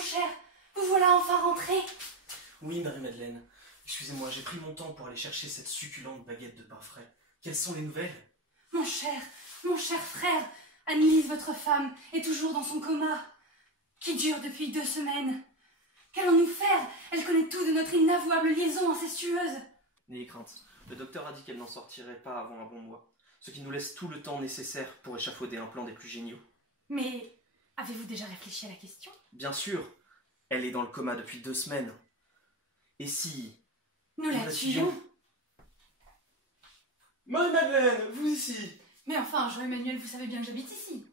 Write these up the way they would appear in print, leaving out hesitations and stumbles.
cher, vous voilà enfin rentré. Oui, Marie-Madeleine. Excusez-moi, j'ai pris mon temps pour aller chercher cette succulente baguette de pain frais. Quelles sont les nouvelles? Mon cher frère, Annelise, votre femme, est toujours dans son coma, qui dure depuis 2 semaines. Qu'allons-nous faire? Elle connaît tout de notre inavouable liaison incestueuse. N'ayez crainte. Le docteur a dit qu'elle n'en sortirait pas avant un bon mois, ce qui nous laisse tout le temps nécessaire pour échafauder un plan des plus géniaux. Mais avez-vous déjà réfléchi à la question? Bien sûr, elle est dans le coma depuis 2 semaines. Et si... Nous la tuions? Marie-Madeleine, vous ici? Mais enfin, Jean-Emmanuel, vous savez bien que j'habite ici.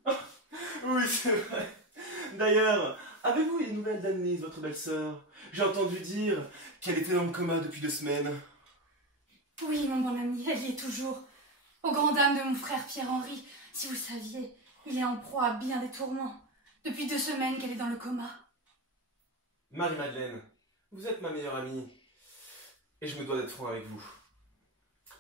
Oui, c'est vrai. D'ailleurs, avez-vous les nouvelles d'Annelise, votre belle-sœur? J'ai entendu dire qu'elle était dans le coma depuis 2 semaines. Oui, mon bon ami, elle y est toujours. Aux grandes dames de mon frère Pierre-Henri, si vous saviez, il est en proie à bien des tourments. Depuis 2 semaines qu'elle est dans le coma. Marie-Madeleine, vous êtes ma meilleure amie. Et je me dois d'être franc avec vous.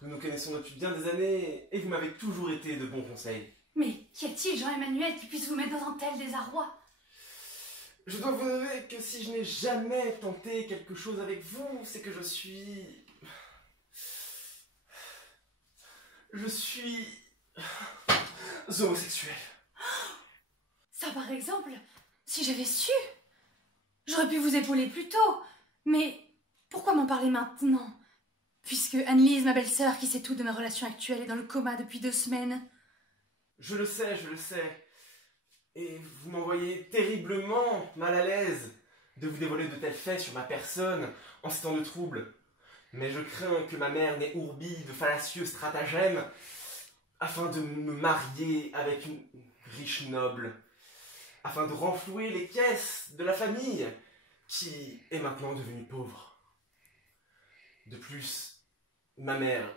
Nous nous connaissons depuis bien des années et vous m'avez toujours été de bons conseils. Mais qu'y a-t-il, Jean-Emmanuel, qui puisse vous mettre dans un tel désarroi? Je dois vous avouer que si je n'ai jamais tenté quelque chose avec vous, c'est que je suis homosexuel. Ça, par exemple, si j'avais su, j'aurais pu vous épauler plus tôt. Mais pourquoi m'en parler maintenant? Puisque Annelise, ma belle-sœur, qui sait tout de ma relation actuelle, est dans le coma depuis 2 semaines. Je le sais. Et vous m'envoyez terriblement mal à l'aise de vous dévoiler de tels faits sur ma personne en ces temps de trouble. Mais je crains que ma mère n'ait ourbi de fallacieux stratagèmes afin de me marier avec une riche noble, afin de renflouer les caisses de la famille qui est maintenant devenue pauvre. De plus, ma mère,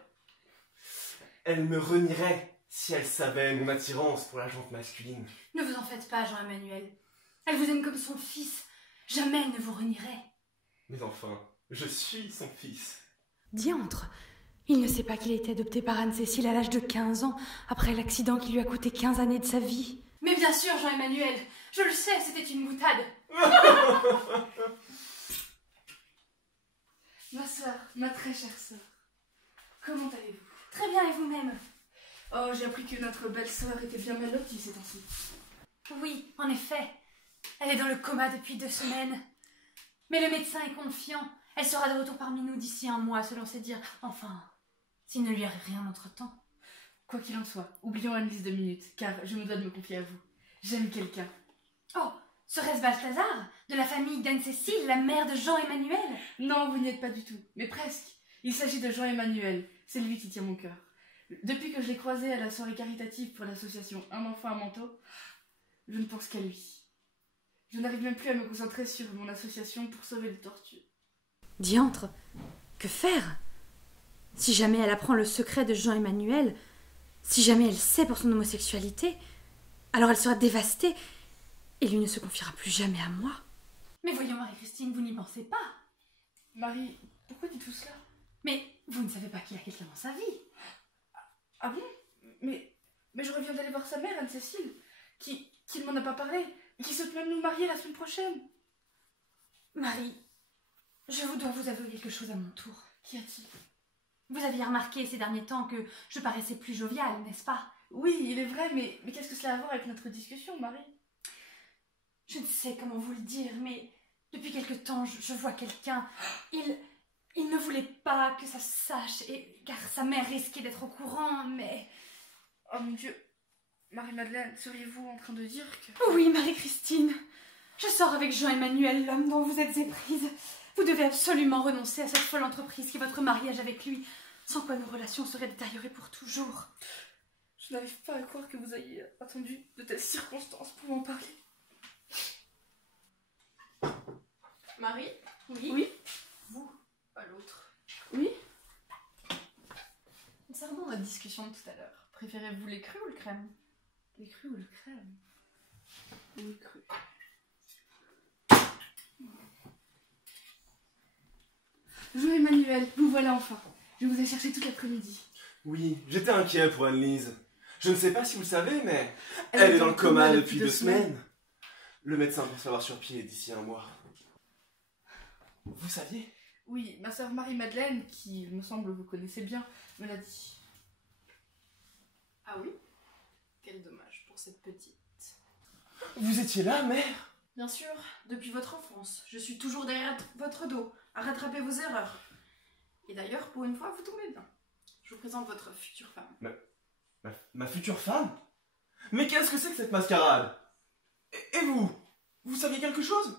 elle me renierait si elle savait mon attirance pour la gente masculine. Ne vous en faites pas, Jean-Emmanuel. Elle vous aime comme son fils. Jamais elle ne vous renierait. Mais enfin, je suis son fils. Diantre, il ne sait pas qu'il a été adopté par Anne-Cécile à l'âge de 15 ans, après l'accident qui lui a coûté 15 années de sa vie. Mais bien sûr, Jean-Emmanuel, je le sais, c'était une boutade. Ma sœur, ma très chère sœur, comment allez-vous? Très bien, et vous-même? Oh, j'ai appris que notre belle-sœur était bien mal lotie ces temps-ci. Oui, en effet. Elle est dans le coma depuis 2 semaines. Mais le médecin est confiant. Elle sera de retour parmi nous d'ici 1 mois, selon ses dires. Enfin, s'il ne lui arrive rien entre-temps. Quoi qu'il en soit, oublions Annelise 2 minutes, car je me dois de me confier à vous. J'aime quelqu'un. Oh, serait-ce Balthazar, de la famille d'Anne-Cécile, la mère de Jean-Emmanuel? Non, vous n'y êtes pas du tout, mais presque. Il s'agit de Jean-Emmanuel, c'est lui qui tient mon cœur. Depuis que je l'ai croisé à la soirée caritative pour l'association Un enfant, un manteau, je ne pense qu'à lui. Je n'arrive même plus à me concentrer sur mon association pour sauver les tortues. Diantre, que faire? Si jamais elle apprend le secret de Jean-Emmanuel, si jamais elle sait pour son homosexualité, alors elle sera dévastée et lui ne se confiera plus jamais à moi. Mais voyons, Marie-Christine, vous n'y pensez pas. Marie, pourquoi dites-vous cela? Mais vous ne savez pas qu'il y a quelqu'un dans sa vie. Ah bon? Mais je reviens d'aller voir sa mère, Anne-Cécile, qui ne m'en a pas parlé, et qui souhaite même nous marier la semaine prochaine. Marie, je dois vous avouer quelque chose à mon tour. Qu'y a-t-il? Vous aviez remarqué ces derniers temps que je paraissais plus joviale, n'est-ce pas? Oui, il est vrai, mais qu'est-ce que cela a à voir avec notre discussion, Marie? Je ne sais comment vous le dire, mais depuis quelque temps, je vois quelqu'un. Il ne voulait pas que ça se sache, car sa mère risquait d'être au courant, mais... Oh mon Dieu, Marie-Madeleine, seriez-vous en train de dire que... Oui, Marie-Christine, je sors avec Jean-Emmanuel, l'homme dont vous êtes éprise. Vous devez absolument renoncer à cette folle entreprise qui est votre mariage avec lui, sans quoi nos relations seraient détériorées pour toujours. Je n'arrive pas à croire que vous ayez attendu de telles circonstances pour m'en parler. Marie? Oui? Oui? Vous, pas l'autre. Oui? Concernant notre discussion de tout à l'heure, préférez-vous les crus ou le crème? Les crus ou le crème? Oui, cru. Jean-Emmanuel, vous voilà enfin. Je vous ai cherché toute l'après-midi. Oui, j'étais inquiet pour Annelise. Je ne sais pas si vous le savez, mais elle est dans le coma depuis 2 semaines. le médecin pour savoir sur pied d'ici un mois. Vous saviez? Oui, ma sœur Marie-Madeleine, qui, il me semble, vous connaissez bien, me l'a dit. Ah oui? Quel dommage pour cette petite. Vous étiez là, mère? Bien sûr, depuis votre enfance, je suis toujours derrière votre dos, à rattraper vos erreurs. Et d'ailleurs, pour une fois, vous tombez bien. Je vous présente votre future femme. Ma future femme? Mais qu'est-ce que c'est que cette mascarade? Et vous? Vous saviez quelque chose?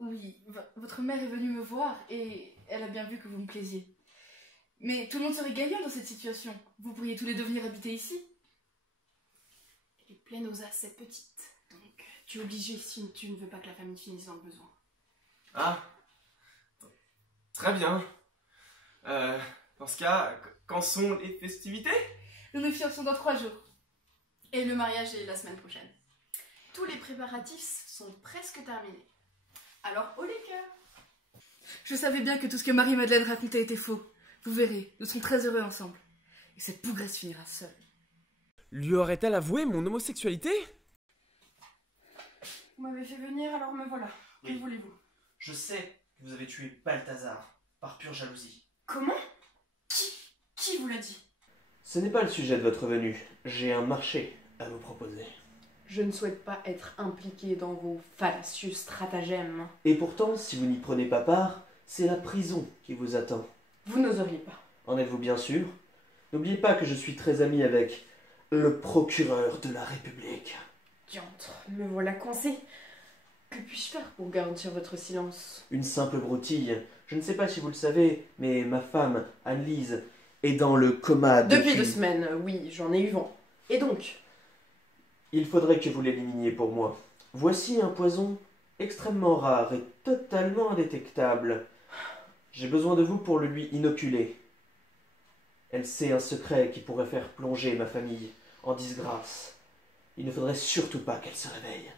Oui, votre mère est venue me voir et elle a bien vu que vous me plaisiez. Mais tout le monde serait gagnant dans cette situation. Vous pourriez tous les deux venir habiter ici. Elle est pleine aux as, cette petite. Donc, tu es obligé si tu ne veux pas que la famille finisse dans le besoin. Ah, très bien. Dans ce cas, quand sont les festivités? Nous nous fiançons dans 3 jours. Et le mariage est la semaine prochaine. Tous les préparatifs sont presque terminés. Alors, haut les cœurs! Je savais bien que tout ce que Marie-Madeleine racontait était faux. Vous verrez, nous serons très heureux ensemble. Et cette pougresse finira seule. Lui aurait-elle avoué mon homosexualité? Vous m'avez fait venir, alors me voilà. Que Oui. voulez-vous? Je sais que vous avez tué Balthazar par pure jalousie. Comment? Qui vous l'a dit? Ce n'est pas le sujet de votre venue. J'ai un marché à vous proposer. Je ne souhaite pas être impliquée dans vos fallacieux stratagèmes. Et pourtant, si vous n'y prenez pas part, c'est la prison qui vous attend. Vous n'oseriez pas. En êtes-vous bien sûr? N'oubliez pas que je suis très ami avec le procureur de la République. Diantre, me voilà coincée. Que puis-je faire pour garantir votre silence? Une simple broutille. Je ne sais pas si vous le savez, mais ma femme, Anne-Lise, est dans le coma Depuis 2 semaines, oui, j'en ai eu vent. Et donc? Il faudrait que vous l'éliminiez pour moi. Voici un poison extrêmement rare et totalement indétectable. J'ai besoin de vous pour le lui inoculer. Elle sait un secret qui pourrait faire plonger ma famille en disgrâce. Il ne faudrait surtout pas qu'elle se réveille.